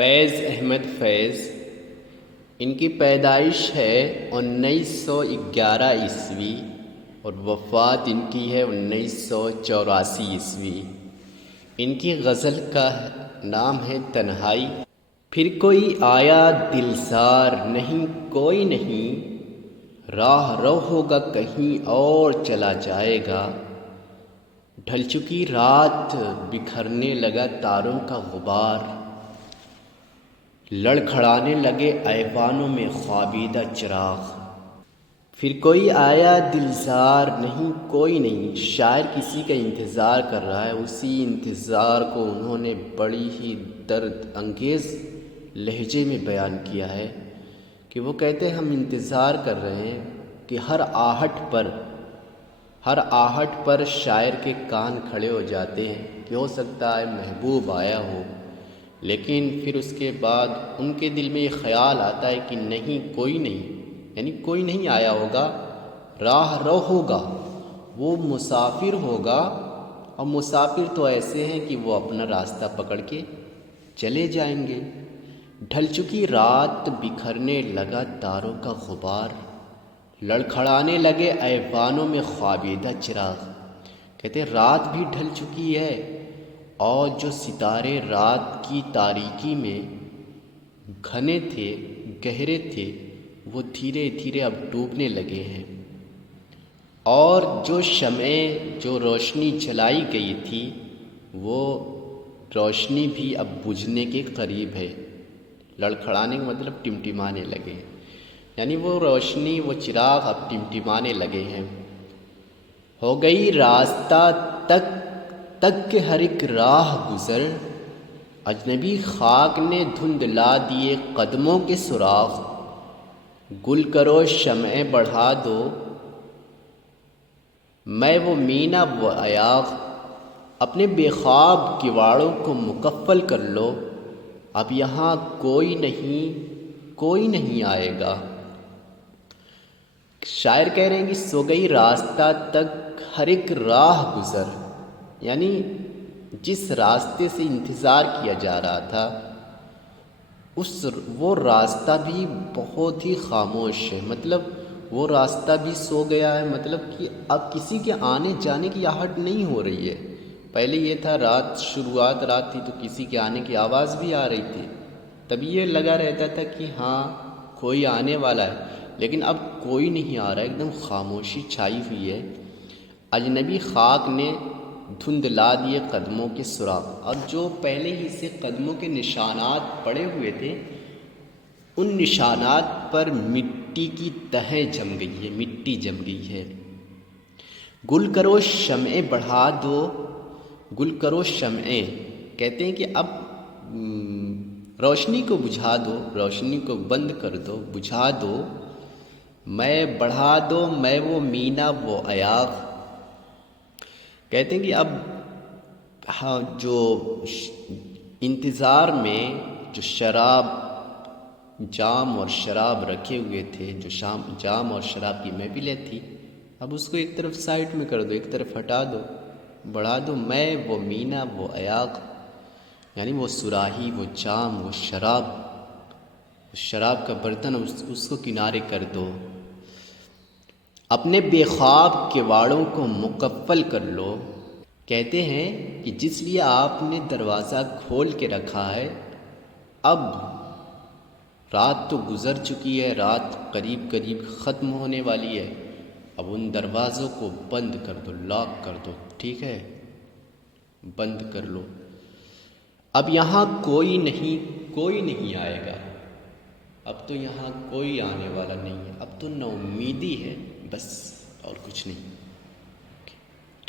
فیض احمد فیض، ان کی پیدائش ہے 1911 عیسوی اور وفات ان کی ہے 1984 عیسوی۔ ان کی غزل کا نام ہے تنہائی۔ پھر کوئی آیا دلزار نہیں کوئی نہیں، راہ رو ہوگا کہیں اور چلا جائے گا، ڈھل چکی رات بکھرنے لگا تاروں کا غبار، لڑکھڑانے لگے ایوانوں میں خوابیدہ چراغ۔ پھر کوئی آیا دلزار نہیں کوئی نہیں، شاعر کسی کا انتظار کر رہا ہے، اسی انتظار کو انہوں نے بڑی ہی درد انگیز لہجے میں بیان کیا ہے کہ وہ کہتے ہیں ہم انتظار کر رہے ہیں کہ ہر آہٹ پر شاعر کے کان کھڑے ہو جاتے ہیں کہ ہو سکتا ہے محبوب آیا ہو، لیکن پھر اس کے بعد ان کے دل میں یہ خیال آتا ہے کہ نہیں کوئی نہیں، یعنی کوئی نہیں آیا ہوگا، راہ رو ہوگا، وہ مسافر ہوگا، اور مسافر تو ایسے ہیں کہ وہ اپنا راستہ پکڑ کے چلے جائیں گے۔ ڈھل چکی رات بکھرنے لگا تاروں کا غبار، لڑکھڑانے لگے ایوانوں میں خوابیدہ چراغ۔ کہتے رات بھی ڈھل چکی ہے اور جو ستارے رات کی تاریکی میں گھنے تھے گہرے تھے وہ دھیرے دھیرے اب ڈوبنے لگے ہیں، اور جو شمعیں جو روشنی جلائی گئی تھی وہ روشنی بھی اب بجھنے کے قریب ہے۔ لڑکھڑانے کا مطلب ٹمٹمانے لگے، یعنی وہ روشنی وہ چراغ اب ٹمٹمانے لگے ہیں۔ ہو گئی راستہ تک کہ ہر ایک راہ گزر، اجنبی خاک نے دھندلا دیے قدموں کے سراغ، گل کرو شمعیں بڑھا دو میں وہ مینا وہ ایاغ، اپنے بے خواب کواڑوں کو مکفل کر لو، اب یہاں کوئی نہیں آئے گا۔ شاعر کہہ رہے ہیں کہ سو گئی راستہ تک ہر ایک راہ گزر، یعنی جس راستے سے انتظار کیا جا رہا تھا وہ راستہ بھی بہت ہی خاموش ہے، مطلب وہ راستہ بھی سو گیا ہے، مطلب کہ اب کسی کے آنے جانے کی آہٹ نہیں ہو رہی ہے۔ پہلے یہ تھا شروعات رات تھی تو کسی کے آنے کی آواز بھی آ رہی تھی، تب یہ لگا رہتا تھا کہ ہاں کوئی آنے والا ہے، لیکن اب کوئی نہیں آ رہا ہے، ایک دم خاموشی چھائی ہوئی ہے۔ اجنبی خاک نے دھندلا دیے قدموں کے سراغ، اور جو پہلے ہی سے قدموں کے نشانات پڑے ہوئے تھے ان نشانات پر مٹی کی تہیں جم گئی ہے، مٹی جم گئی ہے۔ گل کرو شمعیں بڑھا دو، گل کرو شمعیں، کہتے ہیں کہ اب روشنی کو بجھا دو، روشنی کو بند کر دو، بجھا دو، میں بڑھا دو میں وہ مینا وہ ایاغ۔ کہتے ہیں کہ اب جو انتظار میں جو جام اور شراب رکھے ہوئے تھے، جو جام اور شراب کی محفلیں تھی، اب اس کو ایک طرف سائڈ میں کر دو، ایک طرف ہٹا دو، بڑھا دو میں وہ مینا وہ ایاغ، یعنی وہ صراحی وہ جام وہ شراب کا برتن اس کو کنارے کر دو، اپنے بے خواب کواڑوں کو مکفل کر لو۔ کہتے ہیں کہ جس لیے آپ نے دروازہ کھول کے رکھا ہے، اب رات تو گزر چکی ہے، رات قریب ختم ہونے والی ہے، اب ان دروازوں کو بند کر دو، لاک کر دو، ٹھیک ہے، بند کر لو، اب یہاں کوئی نہیں آئے گا، اب تو یہاں کوئی آنے والا نہیں ہے، اب تو نا امیدی ہے بس، اور کچھ نہیں۔